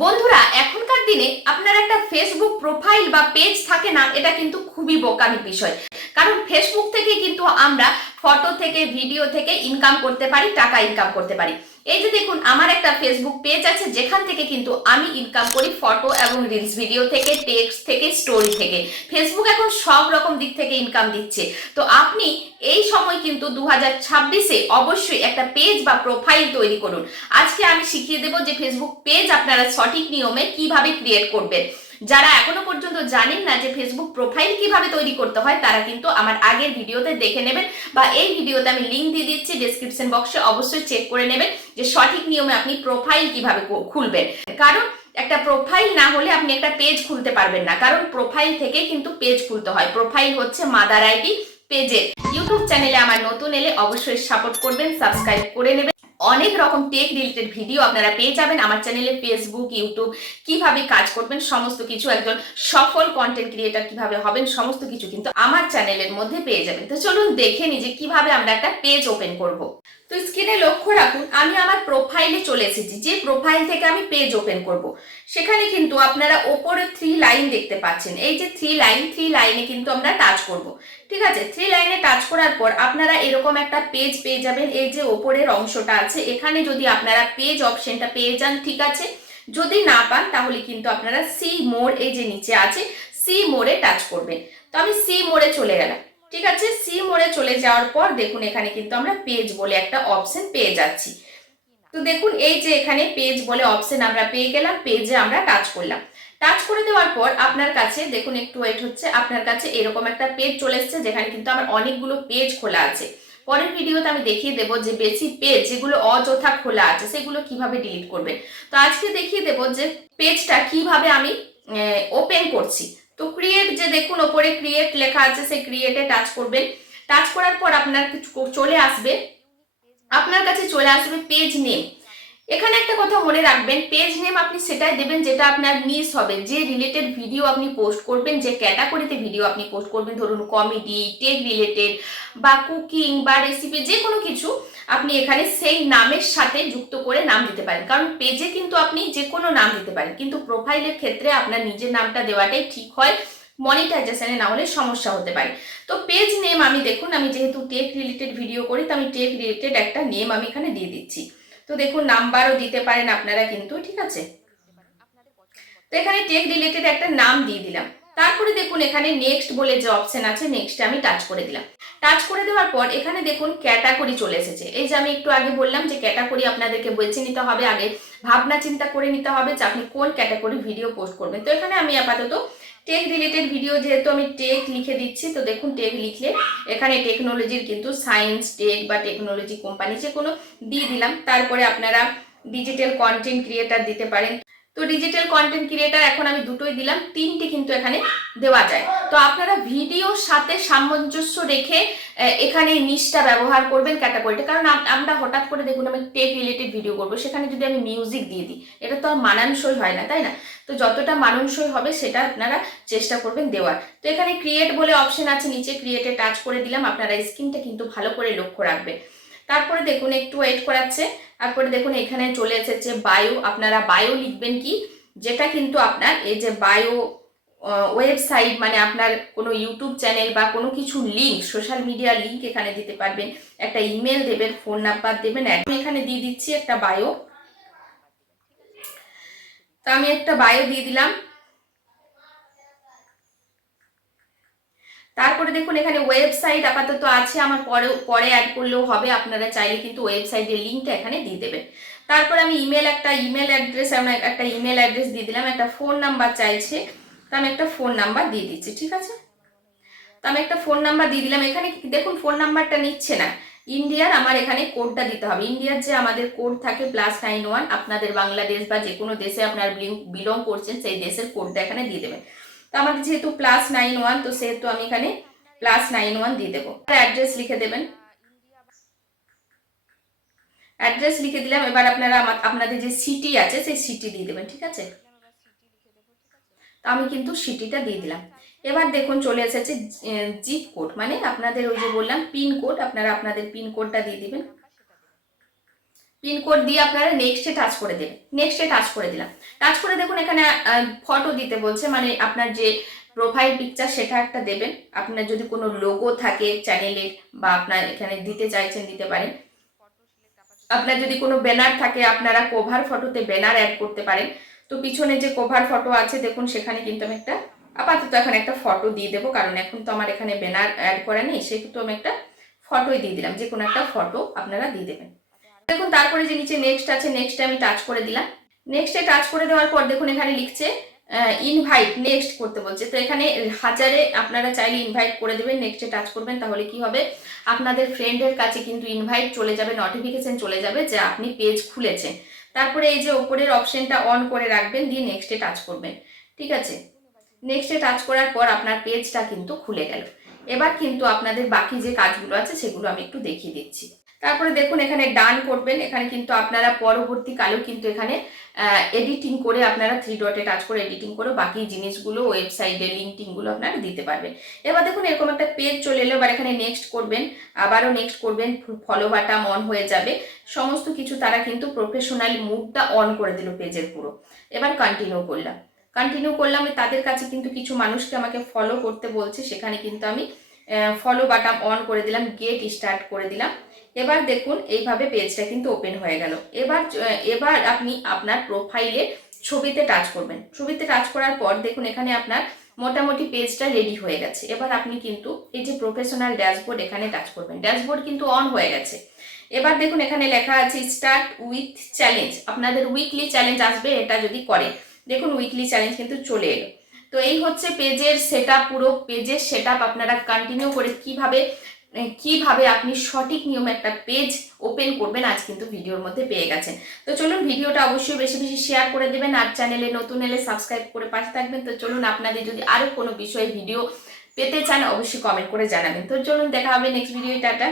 বন্ধুরা, এখনকার দিনে আপনার একটা ফেসবুক প্রোফাইল বা পেজ থাকে না, এটা কিন্তু খুবই বোকামি বিষয়। কারণ ফেসবুক থেকে কিন্তু আমরা ফটো থেকে ভিডিও থেকে ইনকাম করতে পারি, টাকা ইনকাম করতে পারি। এই যে দেখুন, আমার একটা ফেসবুক পেজ আছে যেখান থেকে কিন্তু আমি ইনকাম করি ফটো এবং রিলস ভিডিও থেকে, টেক্সট থেকে, স্টোরি থেকে। ফেসবুক এখন সব রকম দিক থেকে ইনকাম দিচ্ছে। তো আপনি এই সময় কিন্তু 2026-এ অবশ্যই একটা পেজ বা প্রোফাইল তৈরি করুন। আজকে আমি শিখিয়ে দেব যে ফেসবুক পেজ আপনারা সঠিক নিয়মে কিভাবে ক্রিয়েট করবেন। যারা এখনো পর্যন্ত জানেন না যে ফেসবুক প্রোফাইল কিভাবে তৈরি করতে হয়, তারা কিন্তু আমার আগের ভিডিওতে দেখে নেবেন, বা এই ভিডিওতে আমি লিংক দিয়ে দিচ্ছি ডেসক্রিপশন বক্সে, অবশ্যই চেক করে নেবেন যে সঠিক নিয়মে আপনি প্রোফাইল কিভাবে খুলবেন। কারণ একটা প্রোফাইল না হলে আপনি একটা পেজ খুলতে পারবেন না, কারণ প্রোফাইল থেকে কিন্তু পেজ খুলতে হয়। প্রোফাইল হচ্ছে মাদার আইডি পেজের। ইউটিউব চ্যানেলে আমার নতুন এলে অবশ্যই সাপোর্ট করবেন, সাবস্ক্রাইব করে নেবেন। অনেক রকম টেক রিলেটেড ভিডিও আপনারা পেয়ে যাবেন আমার চ্যানেলে। ফেসবুক, ইউটিউব কিভাবে কাজ করবেন সমস্ত কিছু, একজন সফল কন্টেন্ট ক্রিয়েটার কিভাবে হবেন সমস্ত কিছু কিন্তু আমার চ্যানেলের মধ্যে পেয়ে যাবেন। তো চলুন দেখে নিই যে কিভাবে আমরা একটা পেজ ওপেন করব। তো স্ক্রিনে লক্ষ্য রাখুন, আমি আমার প্রোফাইলে চলে এসেছি। যে প্রোফাইল থেকে আমি পেজ ওপেন করব, সেখানে কিন্তু আপনারা ওপরে 3 লাইন দেখতে পাচ্ছেন। এই যে 3 লাইনে কিন্তু আমরা টাচ করব। ঠিক আছে, 3 লাইনে টাচ করার পর আপনারা এরকম একটা পেজ পেয়ে যাবেন। এই যে ওপরের অংশটা আছে, এখানে যদি আপনারা পেজ অপশনটা পেয়ে যান ঠিক আছে, যদি না পান তাহলে কিন্তু আপনারা সি মোর, এই যে নিচে আছে সি মোরে টাচ করবেন। তো আমি সি মোরে চলে গেলাম। ঠিক আছে, সি মোরে চলে যাওয়ার পর দেখুন এখানে কিন্তু আমরা পেজ বলে একটা অপশন পেয়ে যাচ্ছি। তো দেখুন এই যে এখানে পেজ বলে অপশন আমরা পেয়ে গেলাম, পেজে আমরা টাচ করলাম। টাচ করে দেওয়ার পর আপনার কাছে দেখুন, একটু ওয়েট হচ্ছে, আপনার কাছে এরকম একটা পেজ চলে এসেছে যেখানে কিন্তু আমার অনেকগুলো পেজ খোলা আছে। পরের ভিডিওতে আমি দেখিয়ে দেবো যে বেশি পেজ যেগুলো অযথা খোলা আছে সেগুলো কিভাবে ডিলিট করবেন। তো আজকে দেখিয়ে দেবো যে পেজটা কিভাবে আমি ওপেন করছি। তো ক্রিয়েট, যে দেখুন ওপরে ক্রিয়েট লেখা আছে, সেই ক্রিয়েটে টাচ করবেন। টাচ করার পর আপনার কাছে চলে আসবে পেজ নেম। এখানে একটা কথা মনে রাখবেন, পেজ নেম আপনি সেটাই দেবেন যেটা আপনার নিশ হবে, যে রিলেটেড ভিডিও আপনি পোস্ট করবেন, যে ক্যাটাগরিতে ভিডিও আপনি পোস্ট করবেন, ধরুন কমেডি, টেক রিলেটেড বা কুকিং বা রেসিপি, যে কোনো কিছু আপনি এখানে সেই নামের সাথে যুক্ত করে নাম দিতে পারেন। কারণ পেজে কিন্তু আপনি যে কোনো নাম দিতে পারেন, কিন্তু প্রোফাইলের ক্ষেত্রে আপনার নিজের নামটা দেওয়াটাই ঠিক হয়, মনিটাইজেশনে না হলে সমস্যা হতে পারে। তো পেজ নেম আমি দেখুন, আমি যেহেতু টেক রিলেটেড ভিডিও করি, তো আমি টেক রিলেটেড একটা নেম আমি এখানে দিয়ে দিচ্ছি। তো দেখুন নাম্বারও দিতে পারেন আপনারা কিন্তু, ঠিক আছে। তো এখানে টেক রিলেটেড একটা নাম দিয়ে দিলাম। তারপরে দেখুন এখানে নেক্সট বলে যে অপশন আছে, নেক্সটে আমি টাচ করে দিলাম। টাচ করে দেওয়ার পর এখানে দেখুন ক্যাটাগরি চলে এসেছে। এই যে আমি একটু আগে বললাম যে ক্যাটাগরি আপনাদেরকে বেছে নিতে হবে, আগে ভাবনা চিন্তা করে নিতে হবে যে আপনি কোন ক্যাটাগরি ভিডিও পোস্ট করবেন। তো এখানে আমি আপাতত টেক রিলেটেড ভিডিও, যেহেতু আমি টেক লিখে দিচ্ছি, তো দেখুন টেক লিখলে এখানে টেকনোলজির কিন্তু সায়েন্স, টেক বা টেকনোলজি কোম্পানি যে কোনো দিয়ে দিলাম। তারপরে আপনারা ডিজিটাল কন্টেন্ট ক্রিয়েটার দিতে পারেন। তো ডিজিটাল কন্টেন্ট ক্রিয়েটার এখন আমি দুটোই দিলাম, 3টে কিন্তু এখানে দেওয়া যায়। তো আপনারা ভিডিওর সাথে সামঞ্জস্য রেখে এখানে নিশটা ব্যবহার করবেন, ক্যাটাগরিটা। কারণ আমরা হঠাৎ করে দেখুন আমি টেক রিলেটেড ভিডিও করবো, সেখানে যদি আমি মিউজিক দিয়ে দিই, এটা তো আর মানানসই হয় না, তাই না? তো যতটা মানানসই হবে সেটা আপনারা চেষ্টা করবেন দেওয়ার। তো এখানে ক্রিয়েট বলে অপশন আছে, নিচে ক্রিয়েটে টাচ করে দিলাম। আপনারা স্ক্রিনটা কিন্তু ভালো করে লক্ষ্য রাখবেন। তারপরে দেখুন একটু ওয়েট করাচ্ছে। তারপরে দেখুন এখানে চলে এসেছে বায়ো। আপনারা বায়ো লিখবেন কি, যেটা কিন্তু আপনার এই যে বায়ো ওয়েবসাইট, মানে আপনার কোনো ইউটিউব চ্যানেল বা কোনো কিছু লিঙ্ক, সোশ্যাল মিডিয়া লিঙ্ক এখানে দিতে পারবেন। একটা ইমেল দেবেন, ফোন নাম্বার দেবেন। আমি এখানে দিয়ে দিচ্ছি একটা বায়ো। তো আমি একটা বায়ো দিয়ে দিলাম। তারপরে দেখুন এখানে ওয়েবসাইট আপাতত আছে আমার, পরে অ্যাড করলেও হবে, আপনারা চাইলে কিন্তু ওয়েবসাইটের লিঙ্কটা এখানে দিয়ে দেবেন। তারপরে আমি একটা ইমেল অ্যাড্রেস দিয়ে দিলাম। একটা ফোন নাম্বার চাইছে, তো আমি একটা ফোন নাম্বার দিয়ে দিচ্ছি, ঠিক আছে। তো আমি একটা ফোন নাম্বার দিয়ে দিলাম। এখানে দেখুন ফোন নাম্বারটা নিচ্ছে না, ইন্ডিয়ার আমার এখানে কোডটা দিতে হবে। ইন্ডিয়ার যে আমাদের কোড থাকে +91, আপনাদের বাংলাদেশ বা যে কোনো দেশে আপনার বিলং করছেন সেই দেশের কোডটা এখানে দিয়ে দেবেন। তো আমাদের যেহেতু +91, তো সেহেতু আমি এখানে +91 দিয়ে দেবো। অ্যাড্রেস লিখে দেবেন। অ্যাড্রেস লিখে দিলাম। এবার আপনারা আপনাদের যে সিটি আছে সেই সিটি দিয়ে দেবেন, ঠিক আছে। তো আমি কিন্তু সিটিটা দিয়ে দিলাম। এবার দেখুন চলে এসেছে জিপ কোড, মানে আপনাদের ওই যে বললাম পিন কোড, আপনারা আপনাদের পিন কোডটা দিয়ে দিবেন। পিনকোড দিয়ে আপনারা নেক্সটে টাচ করে দেবেন। নেক্সটে টাচ করে দিলাম। টাচ করে দেখুন এখানে ফটো দিতে বলছে, মানে আপনার যে প্রোফাইল পিকচার সেটা একটা দেবেন। আপনার যদি কোনো লোগো থাকে চ্যানেলের বা আপনার এখানে দিতে চাইছেন দিতে পারেন। আপনার যদি কোনো ব্যানার থাকে আপনারা কভার ফটোতে ব্যানার অ্যাড করতে পারেন। তো পিছনে যে কভার ফটো আছে দেখুন সেখানে কিন্তু আমি একটা আপাতত এখন একটা ফটো দিয়ে দেবো, কারণ এখন তো আমার এখানে ব্যানার অ্যাড করা নেই, সেহেতু আমি একটা ফটোই দিয়ে দিলাম। যে কোনো একটা ফটো আপনারা দিয়ে দেবেন। দেখুন তারপরে যে নিচে নেক্সট আছে, নেক্সটে আমি টাচ করে দিলাম। নেক্সটে টাচ করে দেওয়ার পর দেখুন এখানে লিখছে ইনভাইট নেক্সট করতে বলছে। তো এখানে হাজারে আপনারা চাইলে ইনভাইট করে দেবেন, নেক্সটে টাচ করবেন। তাহলে কি হবে, আপনাদের ফ্রেন্ডের কাছে কিন্তু ইনভাইট চলে যাবে, নোটিফিকেশন চলে যাবে যে আপনি পেজ খুলেছেন। তারপরে এই যে ওপরের অপশনটা অন করে রাখবেন, দিয়ে নেক্সটে টাচ করবেন। ঠিক আছে, নেক্সটে টাচ করার পর আপনার পেজটা কিন্তু খুলে গেল। এবার কিন্তু আপনাদের বাকি যে কাজগুলো আছে সেগুলো আমি একটু দেখিয়ে দিচ্ছি। তারপরে দেখুন এখানে ডান করবেন। এখানে কিন্তু আপনারা পরবর্তীকালেও কিন্তু এখানে এডিটিং করে আপনারা 3 ডটে টাচ করে এডিটিং করে বাকি জিনিসগুলো ওয়েবসাইটের লিঙ্কটিংগুলো আপনারা দিতে পারবেন। এবার দেখুন এরকম একটা পেজ চলে এলো। এবার এখানে নেক্সট করবেন, আবারও নেক্সট করবেন, ফলো বাটন অন হয়ে যাবে, সমস্ত কিছু তারা কিন্তু প্রফেশনাল মুডটা অন করে দিল পেজের পুরো। এবার কন্টিনিউ করলাম। কন্টিনিউ করলাম, তাদের কাছে কিন্তু কিছু মানুষকে আমাকে ফলো করতে বলছে, সেখানে কিন্তু আমি ফলো বাটন অন করে দিলাম, গেট স্টার্ট করে দিলাম। এবার দেখুন এইভাবে পেজটা কিন্তু ওপেন হয়ে গেল। এবার আপনি আপনার প্রোফাইলে ছবিতে টাচ করবেন। ছবিতে টাচ করার পর দেখুন এখানে আপনার মোটামুটি পেজটা রেডি হয়ে গেছে। এবার আপনি কিন্তু এই যে প্রফেশনাল ড্যাশবোর্ড এখানে টাচ করবেন। ড্যাশবোর্ড কিন্তু অন হয়ে গেছে। এবার দেখুন এখানে লেখা আছে স্টার্ট উইথ চ্যালেঞ্জ। আপনাদের উইকলি চ্যালেঞ্জ আসবে এটা যদি করে। দেখুন উইকলি চ্যালেঞ্জ কিন্তু চলে এলো। তো এই হচ্ছে পেজের সেটআপ, পুরো পেজের সেটআপ আপনারা কন্টিনিউ করে কিভাবে আপনি সঠিক নিয়মে একটা পেজ ওপেন করবেন আজ কিন্তু ভিডিওর মধ্যে পেয়ে গেছেন। তো চলুন ভিডিওটা অবশ্যই বেশি বেশি শেয়ার করে দেবেন, আর চ্যানেলে নতুন এলে সাবস্ক্রাইব করে পাশে থাকবেন। তো চলুন আপনাদের যদি আরো কোনো বিষয়ে ভিডিও পেতে চান অবশ্যই কমেন্ট করে জানাবেন। তো চলুন দেখা হবে নেক্সট ভিডিও, টাটা।